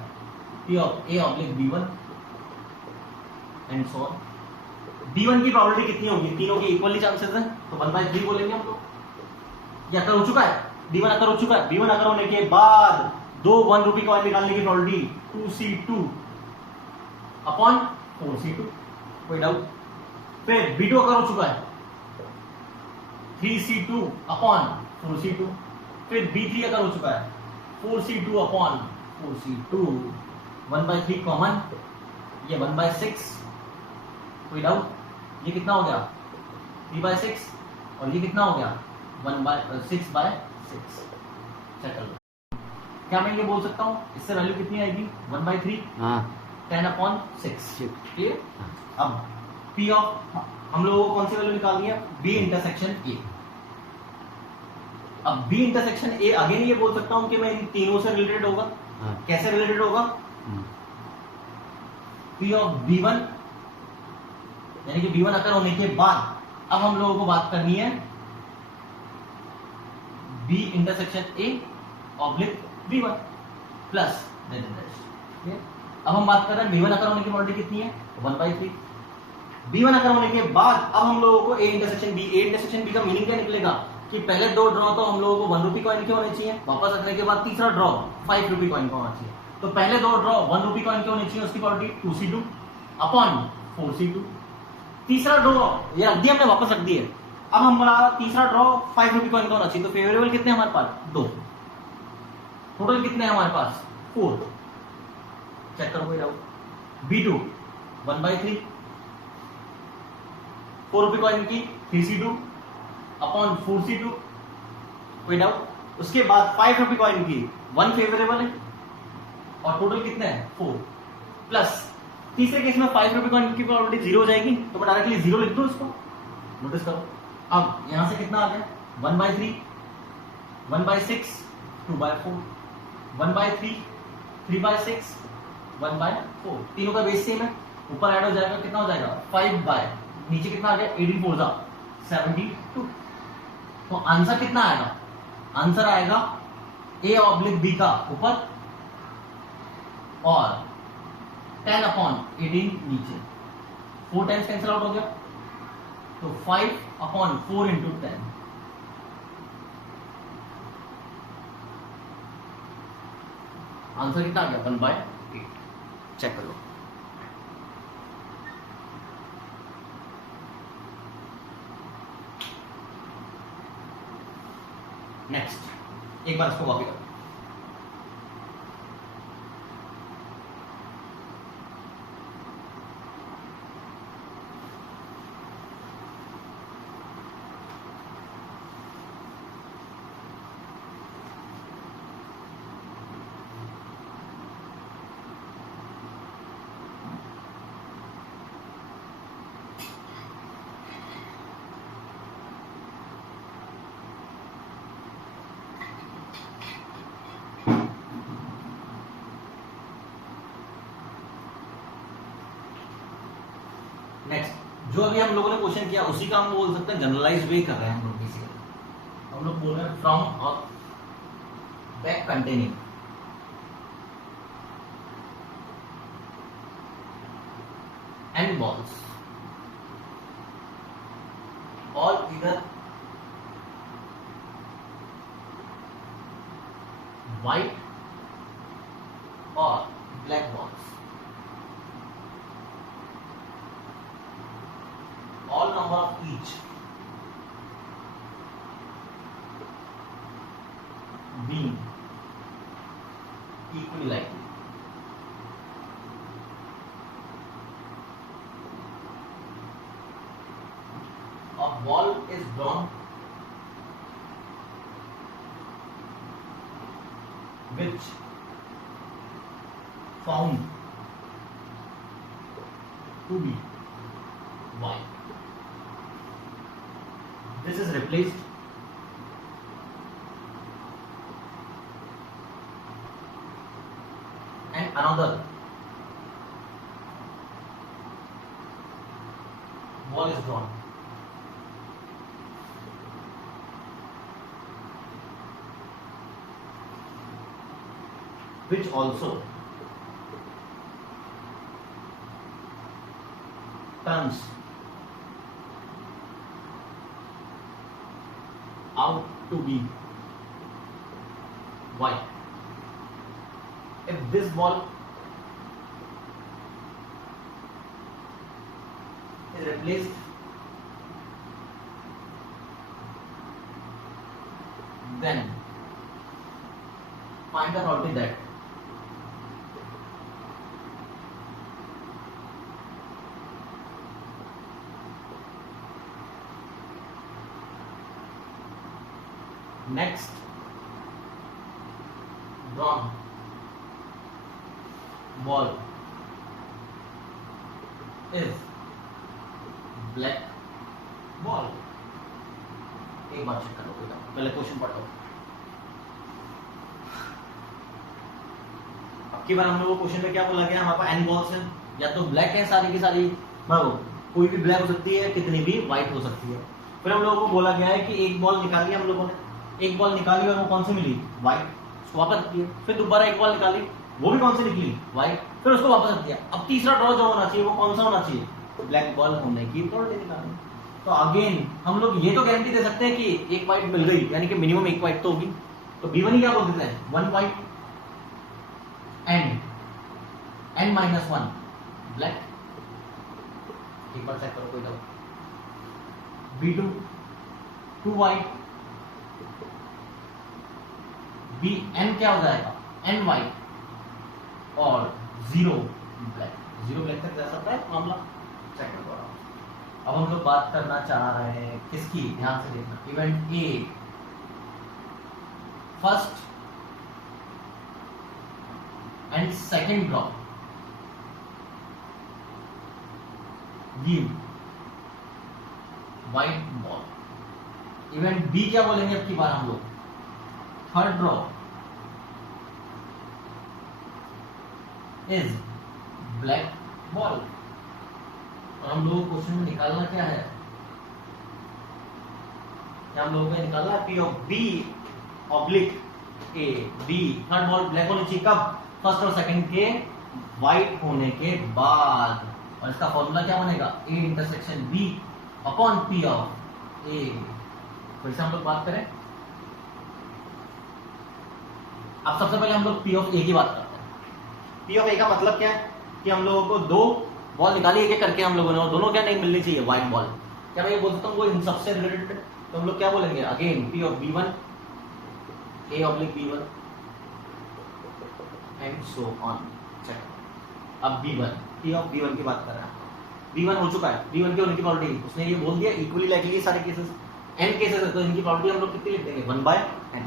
P of A oblique B1 and so on. B1 की प्रोबेबिलिटी कितनी होगी, तीनों की इक्वली चांसेस है, तो 1/3 बोलेंगे हम लोग। ये अकर हो चुका है, B1 अकर हो चुका है। B1 अकर होने के बाद दो 1 रुपी कॉइन निकालने की प्रोबेबिलिटी 2C2 अपॉन 4C2, कोई डाउट? फिर B2 अकर हो चुका है 3C2 अपॉन 4C2, फिर B3 अकर हो चुका है 4C2 अपॉन 4C2, 1/3 कॉमन, ये 1/6, कोई डाउट? ये कितना हो गया 3/6 और ये कितना हो गया 6/6। चेक कर लो, क्या मैं ये बोल सकता हूँ इससे वैल्यू कितनी आएगी 1/3, हाँ 10/6, क्लियर? अब P ऑफ हम लोगों को कौन सी वैल्यू निकालनी है, B इंटरसेक्शन A। अब B इंटरसेक्शन A अगेन ये बोल सकता हूं कि मैं इन तीनों से रिलेटेड होगा। हाँ। कैसे रिलेटेड होगा, P ऑफ B1 यानी कि B1 अकर होने के बाद अब हम लोगों को बात करनी है B intersection A oblique B1 plus अब हम बात कर रहे हैं B1 अकर होने की प्रोबेबिलिटी कितनी है 1/3। B1 अकर होने के बाद अब हम लोगों को A इंटरसेक्शन B का मीनिंग क्या निकलेगा कि पहले दो ड्रॉ तो हम लोगों को 1 रुपी कॉइन के होने चाहिए, वापस रखने के बाद तीसरा ड्रॉ 5 रुपी कॉइन का होना चाहिए। तो पहले दो ड्रॉ 1 रुपी कॉइन के होने चाहिए, उसकी प्रोबेबिलिटी 2C2 अपॉन 4C2। तीसरा ड्रॉ ये रख दिया हमने, वापस रख दिए। अब हमारा तीसरा ड्रॉ 5 रुपी कॉइन का होना चाहिए, तो फेवरेबल कितने हमारे पास 2, टोटल कितने हैं हमारे पास 4। चेक करो कोई डाउट? B2 1/3, 4 रुपी कॉइन की 3C2 अपॉन 4C2, कोई डाउट? उसके बाद 5 रुपी कॉइन की 1 फेवरेबल है और टोटल कितने हैं 4, प्लस तीसरे केस में 5 रुपी कॉइन की प्रोबेबिलिटी 0 हो जाएगी, तो मैं डायरेक्टली 0 लिख दूं इसको। नोटिस करो, अब यहां से कितना आ गया 1/3, 1/6, 2/4, 1/3, 3/6, 1/4, तीनों का बेस सेम है, ऊपर ऐड हो जाएगा, कितना हो जाएगा 5 नीचे कितना आ गया 18 4 जा 72। तो आंसर कितना आएगा, आंसर आएगा A ऑब्लिक B का ऊपर और 10/18 नीचे, 4 टाइम्स कैंसिल आउट हो गया, तो 5/4 इंटू 10, आंसर कितना आ गया 1/8। चेक कर लो। नेक्स्ट एक बार इसको कॉपी करो। नेक्स्ट जो अभी हम लोगों ने क्वेश्चन किया उसी का हम बोल सकते हैं जनरलाइज वे कर रहे हैं हम लोग। बेसिकली हम लोग बोल रहे हैं from back containing and balls all इधर व्हाइट और black balls, all number of each being equally likely. A ball is drawn which found to be white. This is replaced and another ball is drawn which also turns out to be white. If this ball is replaced, then find the probability that next drawn ball is black ball. एक बार check करो, पहले question पढ़ो। अब की बार हम लोग को क्वेश्चन में क्या बोला गया, हमारे पास n बॉल्स हैं, या तो ब्लैक है सारी की सारी, कोई भी ब्लैक हो सकती है, कितनी भी व्हाइट हो सकती है। फिर हम लोगों को बोला गया है कि एक बॉल निकाली हम लोगों ने, एक बॉल निकाली और वो कौन सी मिली, व्हाइट, उसको वापस रख दिया। फिर दोबारा एक बॉल निकाली, वो भी कौन सी निकली, व्हाइट, फिर उसको वापस रख दिया। अब तीसरा ड्रॉ जो होना चाहिए वो कौन सा होना चाहिए, ब्लैक बॉल होने की प्रोबेबिलिटी निकालनी। तो अगेन हम लोग ये तो गारंटी दे सकते हैं कि एक व्हाइट मिल गई, यानी कि मिनिमम एक व्हाइट तो होगी। तो B1 ही क्या बोल देते हैं, 1 व्हाइट एंड n-1 ब्लैक। एक बार चेक करो कोई डाउट। B2 2 व्हाइट, Bn क्या हो जाएगा, n व्हाइट और 0 ब्लैक तक जा सकता है मामला। चेक करो। अब हम लोग बात करना चाह रहे हैं किसकी, ध्यान से देखना। Event A, first and second draw give white ball. Event B क्या बोलेंगे अब की बार हम लोग, third draw is black ball. और हम लोगों को क्वेश्चन में निकालना क्या है, क्या हम लोगों को निकालना है P of B oblique A B। Third ball black होनी चाहिए कब, फर्स्ट और सेकंड के व्हाइट होने के बाद। और इसका फॉर्मूला क्या बनेगा, A intersection B upon P of A। फिर से हम लोग बात करें, अब सबसे पहले हम लोग P ऑफ A की बात करते हैं। P ऑफ A का मतलब क्या है कि हम लोगों को दो बॉल निकाली एक एक करके हम लोगों ने, और दोनों क्या नहीं मिलनी चाहिए, व्हाइट बॉल। क्या मैं ये बोल सकता हूँ वो इन सबसे रिलेटेड, तो हम लोग क्या बोलेंगे, again P of B1 A oblique B1 and so on. Check. अब B1 P ऑफ B1 की बात कर रहा है। B1 हो चुका है, B1 की होने की प्रोबेबिलिटी उसने ये बोल दिया इक्वली लाइकली सारे केसेस, n केसेस है तो इनकी प्रोबेबिलिटी हम लोग कितनी लिख देंगे, 1/n।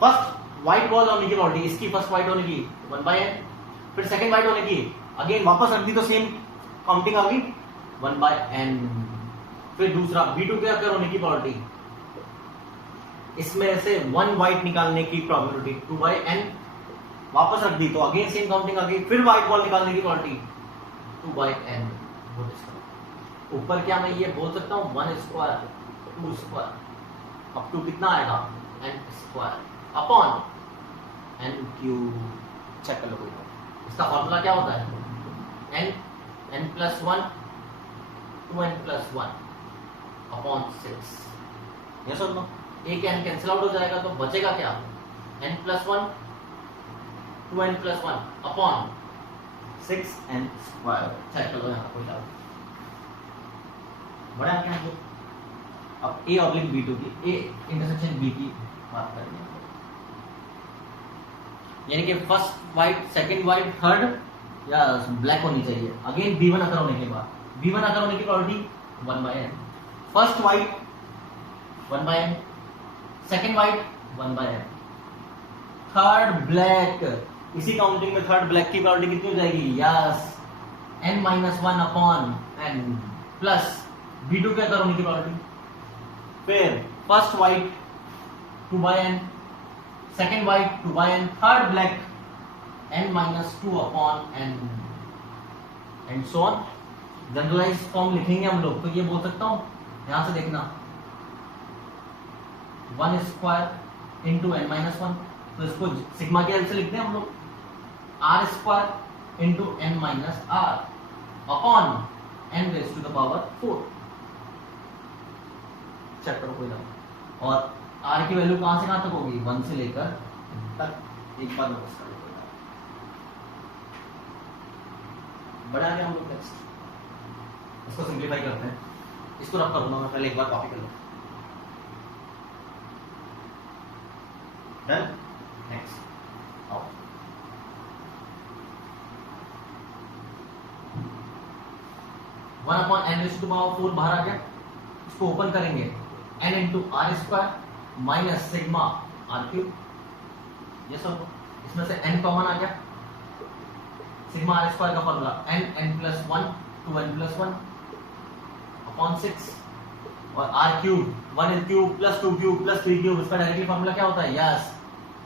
फर्स्ट व्हाइट बॉल होने की प्रोबेबिलिटी, इसकी फर्स्ट व्हाइट होने की 1/n, फिर सेकंड व्हाइट होने की अगेन वापस रख दी तो सेम काउंटिंग आ गई 1/n। फिर दूसरा B2 के अगर होने की प्रोबेबिलिटी, इसमें से 1 व्हाइट निकालने की प्रोबेबिलिटी 2/n, वापस रख दी तो अगेन सेम काउंटिंग आ गई। फिर व्हाइट बॉल निकालने की प्रोबेबिलिटी 2/n। ऊपर क्या मैं ये बोल सकता हूँ 1 स्क्वायर 2 स्क्वायर अप टू कितना आएगा, n square upon n cube. Check कर लो कोई, इसका फॉर्मूला क्या होता है, n+1 2n+1 अपॉन 6। ये सुन लो, एक n कैंसिल आउट हो जाएगा तो बचेगा क्या, n+1 2n+1 upon 6n square. Check कर लो यहाँ कोई डाउट बड़ा क्या है। अब A ऑब्लिक B2 की, A इंटरसेक्शन B की बात करेंगे, यानी कि first white second white third या ब्लैक होनी चाहिए। अगेन B1 अगर होने के बाद, B1 अगर होने की probability 1/n, first white 1/n, second white 1/n, third black, इसी काउंटिंग में थर्ड ब्लैक की प्रोबेबिलिटी कितनी हो जाएगी, yes n-1 upon n plus B2 के अगर होने की प्रोबेबिलिटी। फिर first white 2/n, second white 2/n, third black n-2 upon n and so on. Generalise form लिखेंगे हम लोग तो ये बोल सकता हूं, यहां से देखना 1 स्क्वायर इंटू n-1, तो इसको सिग्मा के हेल्प से लिखते हैं हम लोग, r square into n-r upon n raise to the power 4। Check करो कोई ना। और आर की वैल्यू कहां से कहां तक होगी, 1 से लेकर तक एक बार नोटिस कर लो। बड़ा गया हम लोग टेक्स्ट, इसको सिंप्लीफाई करते हैं, इसको रब करूंगा मैं, पहले एक बार कॉपी कर लो। डन, नेक्स्ट आओ। One upon N raise to power 4 बाहर आ गया, इसको ओपन करेंगे, n into R square minus sigma R cube, ये सब इसमें से n कॉमन आ गया, सिग्मा आर स्क्वायर का formula n plus 1 2n plus 1 upon 6 और R cube 1 cube plus 2 cube plus 3 cube, इसका डायरेक्टली फॉर्मूला क्या होता है, यस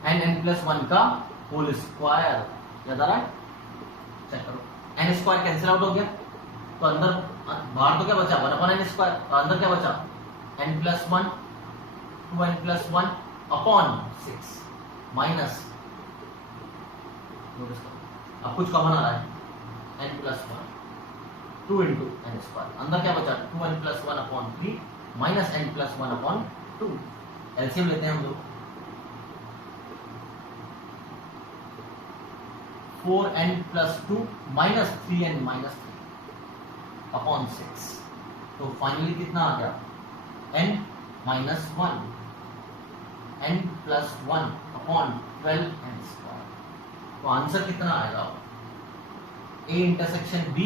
n प्लस 1 का होल स्क्वायर, याद आ रहा है, चेक करो, n स्क्वायर कैंसिल आउट हो गया, तो अंदर बाहर तो क्या बचा 1 अपॉन n स्क्वायर, तो अंदर क्या बचा n plus 1 2n plus 1 upon 6 minus, अब कुछ कॉमन आ रहा है n plus 1 2 into n square, अंदर क्या बचा 2n plus 1 upon 3 minus n plus 1 upon 2, LCM लेते हैं हम लोग, 4n plus 2 minus 3n minus 3 upon 6, तो फाइनली कितना आ गया n minus 1 n plus 1 upon 12n square, तो आंसर कितना आएगा, a intersection b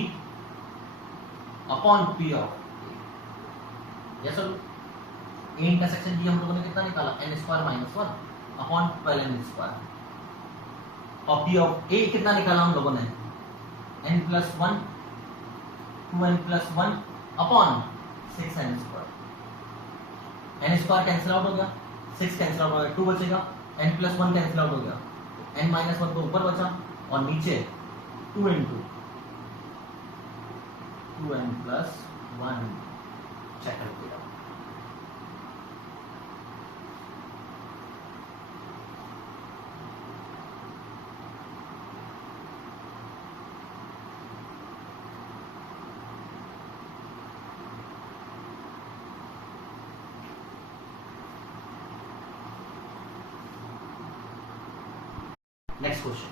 upon p of a, yes sir, a intersection b हम लोगों ने कितना निकाला n square minus 1 upon 12n square, और p ऑफ a कितना निकाला हम लोगों ने n plus 1 2n plus 1 upon 6n square, n square cancel out हो गया, 6 कैंसिल आउट हो गया, 2 बचेगा, n प्लस 1 कैंसिल आउट हो गया, n माइनस 1 तो ऊपर बचा और नीचे 2 इंटू 2n प्लस 1, चेक कर दिया। नेक्स्ट क्वेश्चन,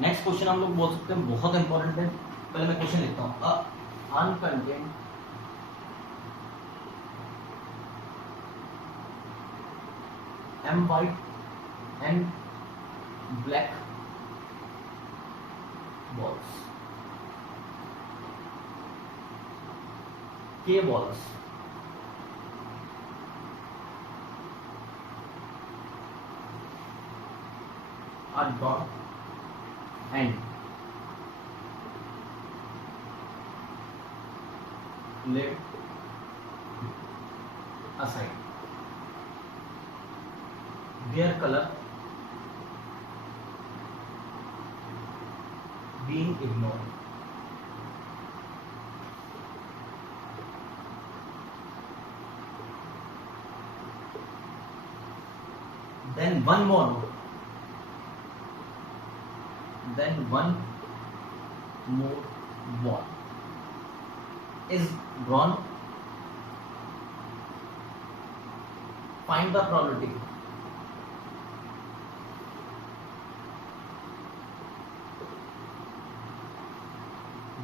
नेक्स्ट क्वेश्चन हम लोग बोल सकते हैं बहुत इंपॉर्टेंट है, पहले मैं क्वेश्चन लिखता हूं, अनकंटेन्ड m white and black balls, k balls are drawn and laid aside, their color being ignored. Then one more ball is drawn. Find the probability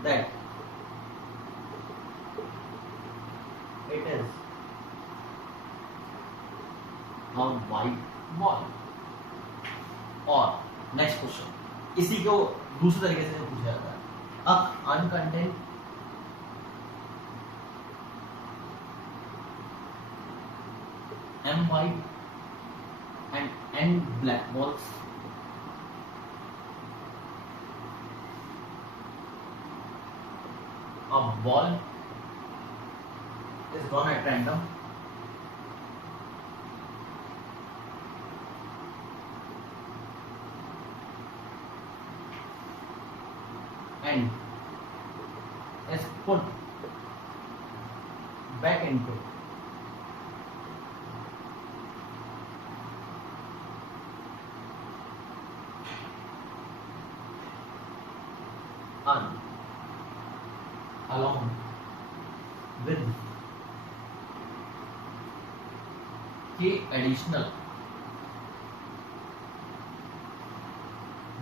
that it is a white ball. और next question इसी को दूसरे तरीके से पूछा जाता है, अ अनकंटेन्ड m white and n black balls a ball is drawn at random and is put back into along with k additional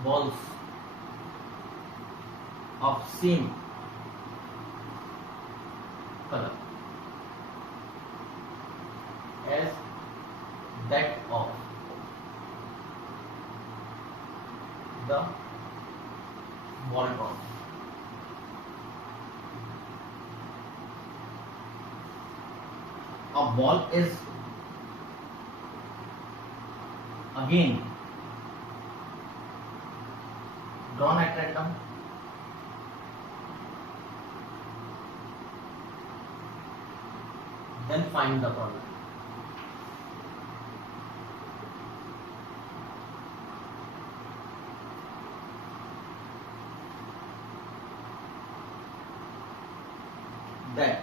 balls of same color as that of the ball drop. A ball is again drawn at random then find the problem. That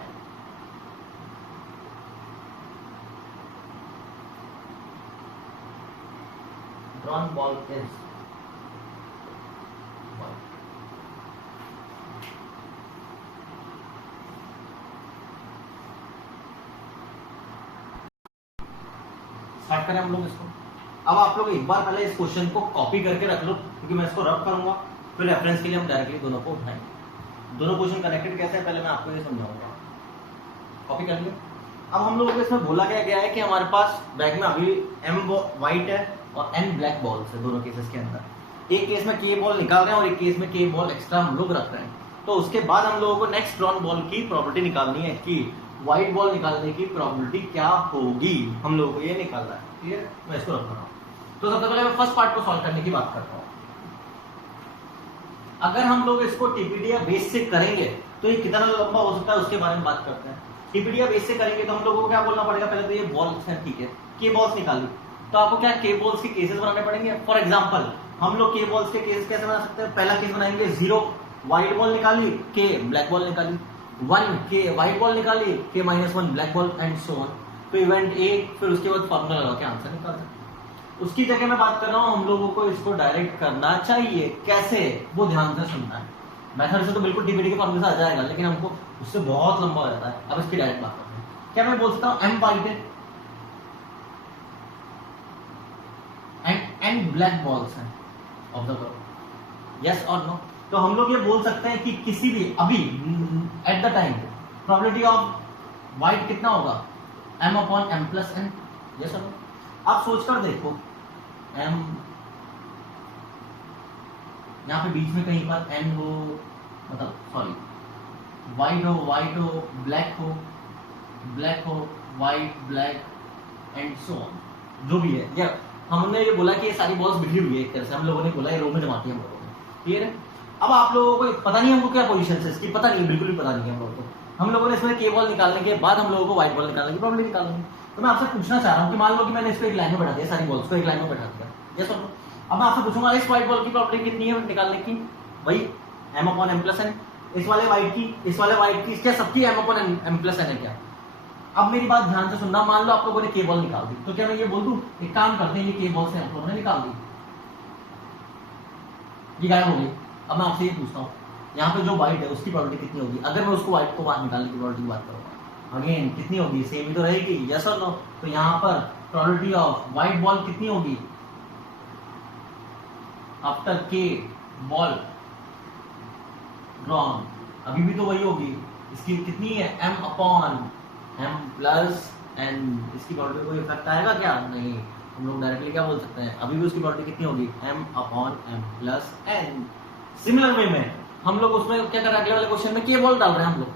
drawn ball is white. Start करें हम लोग इसको। अब आप लोग एक बार पहले इस क्वेश्चन को कॉपी करके रख लो, क्योंकि मैं इसको रब करूंगा, फिर रेफरेंस के लिए हम डायरेक्टली दोनों को उठाएंगे। दोनों क्वेश्चन कनेक्टेड कैसे है पहले मैं आपको ये समझाऊंगा। कॉपी कर लिया। अब हम लोगों को इसमें बोला क्या गया है कि हमारे पास बैग में अभी m व्हाइट है और n ब्लैक बॉल्स है दोनों केसेस के अंदर। एक केस में k बॉल निकाल रहे हैं और एक केस में k बॉल एक्स्ट्रा हम लोग रख रहे हैं। तो उसके बाद हम लोगों को नेक्स्ट ड्रॉन बॉल की प्रॉपर्टी निकालनी है कि व्हाइट बॉल निकालने की प्रॉपर्टी क्या होगी, हम लोगों को ये निकालना है। क्लियर? मैं इसको रख रहा हूँ। तो सबसे पहले मैं फर्स्ट पार्ट को सॉल्व करने की बात करता हूँ। अगर हम लोग इसको टीपीडी या बेस से करेंगे तो ये कितना लंबा हो सकता है उसके बारे में बात करते हैं। टीपीडी या बेस से करेंगे तो हम लोगों को क्या बोलना पड़ेगा, पहले तो ये बॉल्स है, ठीक है, के बॉल्स निकाली, तो आपको क्या के बॉल्स के केसेस बनाने पड़ेंगे। फॉर एग्जांपल हम लोग के बॉल्स के केसेस कैसे बना सकते हैं। पहला केस बनाएंगे 0 व्हाइट बॉल निकाली, के ब्लैक बॉल निकाली, 1 के व्हाइट बॉल निकाली, के -1 black ball and so on. तो इवेंट ए, फिर उसके बाद फॉर्मूला लगा के आंसर निकाल सकते। उसकी जगह मैं बात कर रहा हूं हम लोगों को इसको डायरेक्ट करना चाहिए। कैसे, वो ध्यान से सुनना है। मेथड से तो बिल्कुल टीपीडी के फॉर्मूले से आ जाएगा, लेकिन हमको उससे बहुत लंबा हो जाता है। अब इसकी डायरेक्ट बात करते हैं। क्या मैं बोल सकता हूं m व्हाइट है एंड n ब्लैक बॉल्स हैं, ऑब्जर्व करो, यस और नो। तो हम लोग ये बोल सकते हैं कि किसी भी अभी at the time probability of white कितना होगा, m/m+n, यस और नो। आप सोचकर देखो, m यहाँ पे बीच में कहीं पर n हो, मतलब सॉरी व्हाइट हो, ब्लैक हो, white, black and so on, जो भी है। या हमने ये बोला कि ये सारी बॉल्स बिखरी हुई है एक तरह से, हम लोगों ने बोला ये रो में जमाती है हम लोगों ने, क्लियर है। अब आप लोगों को पता नहीं हमको क्या पोजीशन है इसकी, पता नहीं, बिल्कुल भी पता नहीं है हम लोगों को। हम लोगों ने इसमें के बॉल निकालने के बाद हम लोगों को व्हाइट बॉल निकालने की प्रॉब्लम निकालनी है। तो मैं आपसे पूछना चाह रहा हूँ कि मान लो कि मैंने इसको एक लाइन में बैठा दिया, सारी बॉल्स को एक लाइन में बैठा दिया, यस और नो। अब मैं आपसे पूछूंगा इस व्हाइट बॉल की प्रॉपर्टी कितनी है निकालने की, वही m/m+n। इस वाले व्हाइट की, इसके सबकी m/m+n है क्या। अब मेरी बात ध्यान से सुनना, मान लो आप लोगों ने के बॉल निकाल दी, तो क्या मैं ये बोल दूं एक काम करते हैं, ये के बॉल से हम लोगों ने निकाल दी, ये गायब हो गई। अब मैं आपसे ये पूछता हूँ, यहाँ पे जो व्हाइट है उसकी प्रॉपर्टी कितनी होगी, अगर मैं उसको व्हाइट को बाहर निकालने की प्रॉपर्टी की बात करूंगा, अगेन कितनी होगी, सेम ही तो रहेगी, यस और नो। तो यहाँ पर प्रोबेबिलिटी ऑफ व्हाइट बॉल कितनी होगी आफ्टर के बॉल ड्रॉन, अभी भी तो वही होगी। इसकी कितनी है, m/m+n। इसकी प्रोबेबिलिटी कोई इफेक्ट आएगा क्या, नहीं। हम लोग डायरेक्टली क्या बोल सकते हैं, अभी भी उसकी प्रोबेबिलिटी कितनी होगी, m/m+n। सिमिलर वे में हम लोग उसमें क्या कर रहे हैं, अगले वाले क्वेश्चन में के बॉल डाल रहे हैं हम लोग।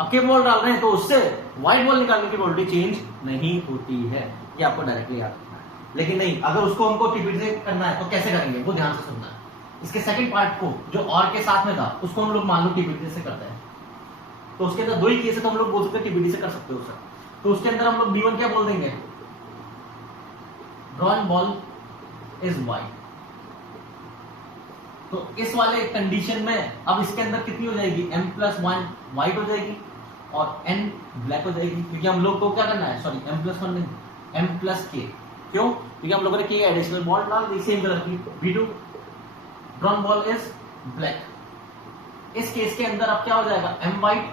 अब के बॉल डाल रहे हैं तो उससे व्हाइट बॉल निकालने की प्रोबेबिलिटी चेंज नहीं होती है, ये आपको डायरेक्टली याद रखना है। लेकिन नहीं, अगर उसको हमको टीपीडी से करना है तो कैसे करेंगे, वो ध्यान से सुनना है। इसके सेकंड पार्ट को जो और के साथ में था उसको हम लोग मान लो टीपीडी से करते हैं, तो उसके अंदर दो ही केस है, तो हम लोग बोल सकते हैं टीपीडी से कर सकते हो सर। तो उसके अंदर हम लोग B1 क्या बोल देंगे, ड्रॉन बॉल इज व्हाइट। तो इस वाले कंडीशन में अब इसके अंदर कितनी हो जाएगी, m+1 व्हाइट हो जाएगी और n ब्लैक हो जाएगी, क्योंकि हम लोग को क्या करना है, सॉरी m+1 नहीं, m+k। क्यों, क्योंकि हम लोगों ने k एडिशनल बॉल डाल दी सेम कलर की, B2 drawn ball is black. इस केस के अंदर अब क्या हो जाएगा, एम वाइट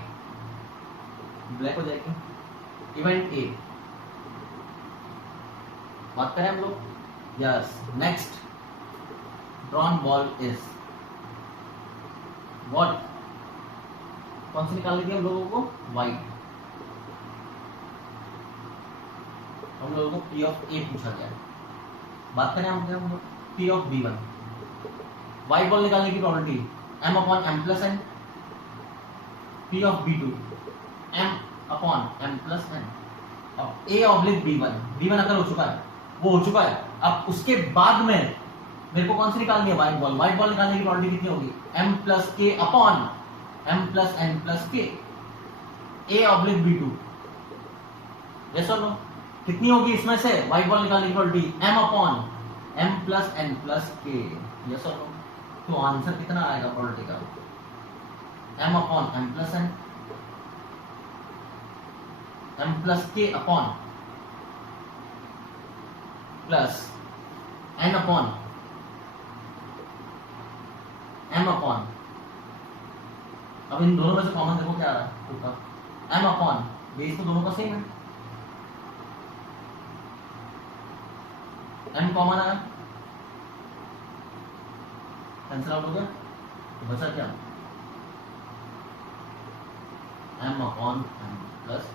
ब्लैक हो जाएगी, इवेंट ए। बात करें हम लोग, yes. Next drawn ball is what, कौन सी निकालनी थी हम लोगों को, वाइट। हम लोगों को पी ऑफ ए पूछा गया। बात करें हम P of B one, white ball निकालने की probability M upon M plus N, P of B two M upon M plus N, अब ए ऑब्लिक बी वन अगर हो चुका है, वो हो चुका है। अब उसके बाद में मेरे को कौन सी निकालनी है, वाइट बॉल। वाइट बॉल निकालने की प्रोबेबिलिटी कितनी होगी, M plus K upon M plus N plus K, A oblique B two. Yes और नो, कितनी होगी इसमें से वाइट बॉल निकालने की probability, M upon M plus N plus K. Yes और नो, तो आंसर कितना आएगा प्रोबेबिलिटी का, M upon M plus N, M plus K upon plus N upon M upon, अब इन दोनों में से कॉमन देखो क्या आ रहा है ऊपर, एम अपॉन, बेस तो दोनों का सेम है, एम कॉमन आया, कैंसिल आउट हो गया, तो बचा क्या, एम अपॉन एम प्लस।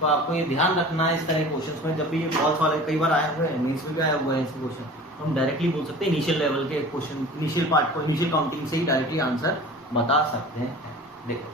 तो आपको ये ध्यान रखना है इस तरह के क्वेश्चंस में, जब भी ये बहुत वाले कई बार आए हुए हैं, मेंस में भी आया हुआ है इसके क्वेश्चन, तो हम डायरेक्टली बोल सकते हैं इनिशियल लेवल के क्वेश्चन, इनिशियल पार्ट को, इनिशियल काउंटिंग से ही डायरेक्टली आंसर बता सकते हैं। देखो